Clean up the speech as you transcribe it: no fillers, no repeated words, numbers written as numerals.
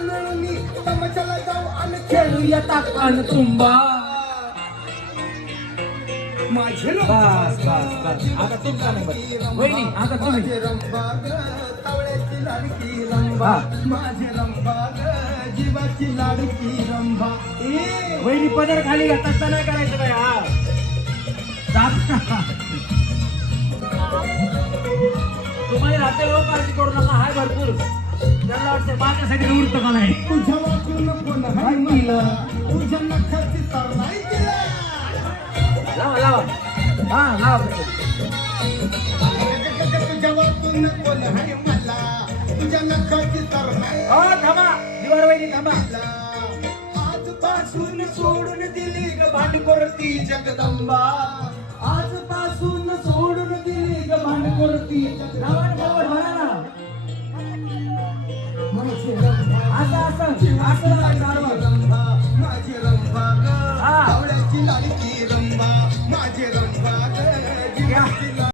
मिळून तमाशाला जाऊ आणि खेळूया ताकवान तुंबा. माझे बस बस बस आता तुमचा नंबर वहिनी आता तुम्ही तवळ्याची लाडकी रंभा, माझे रंभा ग जीवाची लाडकी रंभा. वहिनी पदर खाली घातला नाही करायचं काय हा तुम्हाला रात्री पार्टी करू नका हाय भरपूर त्यांना वाटतं माझ्यासाठी उरतं का नाही तुझ्या वाचून कोण हाय मला, तुझ्या नखाची तर नाही केला. लावा लावा हा लावा तुझ्या वाचून कोण हाय मला, तुझ्या नखाची तर नाही हो थांबा दिवार वहिनी थांबा. आजपासून सोडून दिली ग भांडकोरती जगदंबा, आजपासून सोडून दिली ग भांडकोरती लावा ना बरोबर म्हणा ना माझी रंभा, असं माझी रंभा ग हा. तवळ्याची लाडकी रंभा, माझी रंभा